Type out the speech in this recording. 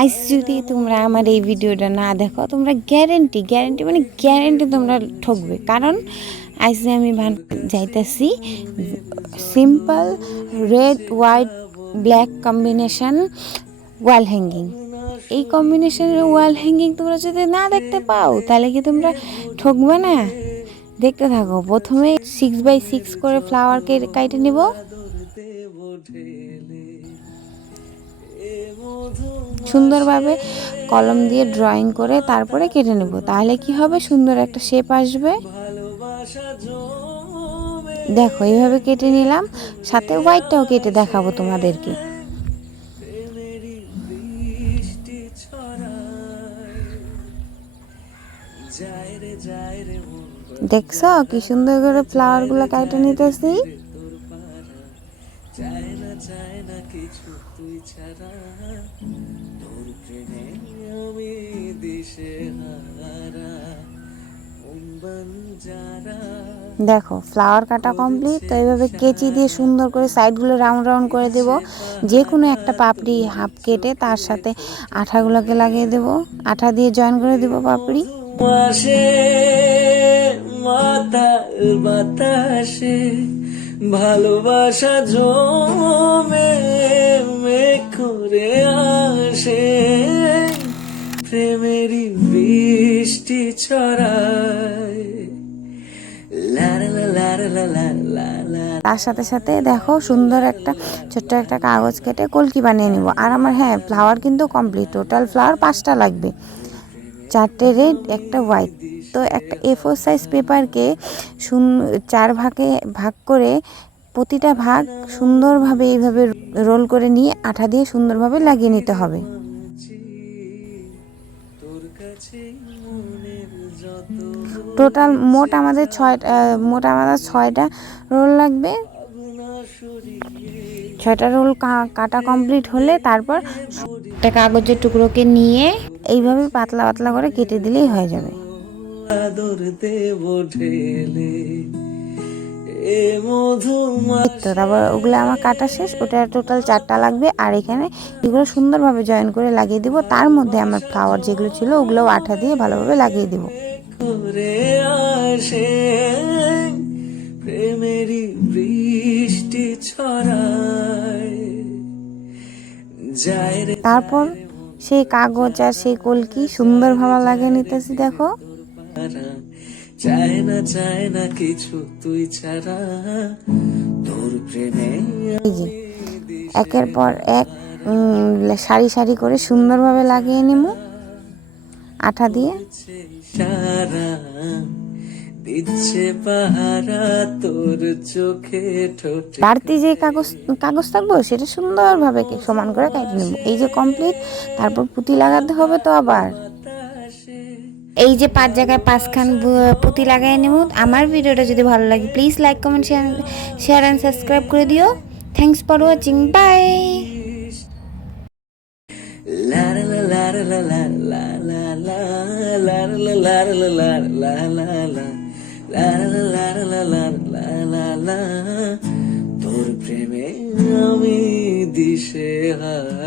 আজ যদি তোমরা আমার এই ভিডিওটা না দেখো, তোমরা গ্যারেন্টি মানে গ্যারেন্টি তোমরা ঠকবে। কারণ আজ আমি যাইতেছি simple red white black combination wall hanging. এই কম্বিনেশনের ওয়াল হ্যাঙ্গিং তোমরা যদি না দেখতে পাও তাহলে কি তোমরা ঠকবে না? দেখতে থাকো। প্রথমে 6x6 করে ফ্লাওয়ার কেটে নিব। সুন্দরভাবে কলম দিয়ে ড্রয়িং করে তারপরে কেটে নেব। তাহলে কি হবে, সুন্দর একটা শেপ আসবে। দেখো এইভাবে কেটে নিলাম, সাথে হোয়াইটটাও কেটে দেখাবো তোমাদেরকে। দেখছো কি সুন্দর করে ফ্লাওয়ার গুলো কেটে নিতেছি। কিছু তুই ছাড়া, তোর প্রেমে আমি দিশেহারা। দেখো ফ্লাওয়ার কাটা কমপ্লিট। তো এইভাবে কেচি দিয়ে সুন্দর করে সাইডগুলো রাউন্ড রাউন্ড করে দেব। যে কোনো একটা পাপড়ি হাফ কেটে তার সাথে আঠাগুলোকে লাগিয়ে দেব, আঠা দিয়ে জয়েন করে দেব পাপড়ি। বাতাসে ভালোবাসা জমে করে আসে, প্রেমেরই বৃষ্টি ছড়ায়। তার সাথে সাথে দেখো সুন্দর একটা ছোট্ট একটা কাগজ কেটে কলকি বানিয়ে নিব। আর আমার ফ্লাওয়ার কিন্তু কমপ্লিট। টোটাল ফ্লাওয়ার 5টা লাগবে, 4টে রেড, একটা হোয়াইট। তো একটা A4 সাইজ পেপারকে 4 ভাগে ভাগ করে প্রতিটা ভাগ সুন্দরভাবে এইভাবে রোল করে নিয়ে আঠা দিয়ে সুন্দরভাবে লাগিয়ে নিতে হবে। টোটাল মোট আমাদের 6টা রোল লাগবে। 6টা রোল কাটা কমপ্লিট হলে তারপর একটা কাগজের টুকরোকে নিয়ে এইভাবে পাতলা পাতলা করে কেটে দিলেই হয়ে যাবে। তারপর ওগুলো আমার কাটা শেষ। ওটা টোটাল 4টা লাগবে। আর এখানে এগুলো সুন্দরভাবে জয়েন করে লাগিয়ে দিব। তার মধ্যে আমার ফ্লাওয়ার যেগুলো ছিল ওগুলোও আঠা দিয়ে ভালোভাবে লাগিয়ে দিব। প্রেমেরই বৃষ্টি ছড়ায়। তারপর সেই কাগজ আর সেই কলকি সুন্দরভাবে লাগিয়ে নিতেছি। দেখো চায় না কিছু তুই ছাড়া, তোর প্রেমে একের পর এক সারি সারি করে সুন্দরভাবে লাগিয়ে নিব আঠা দিয়ে। বাড়তি যে কাগজ থাকবো সেটা সুন্দরভাবে সমান করে কেটে নেব। এই যে কমপ্লিট। তারপর পুঁতি লাগাতে হবে। তো আবার এই যে 5 জায়গায় 5খান পুঁতি লাগাই নেব। আমার ভিডিওটা যদি ভালো লাগে please like, comment, share and subscribe করে দিও। Thanks for watching, bye. তোর প্রেমে আমি দিশেহারা।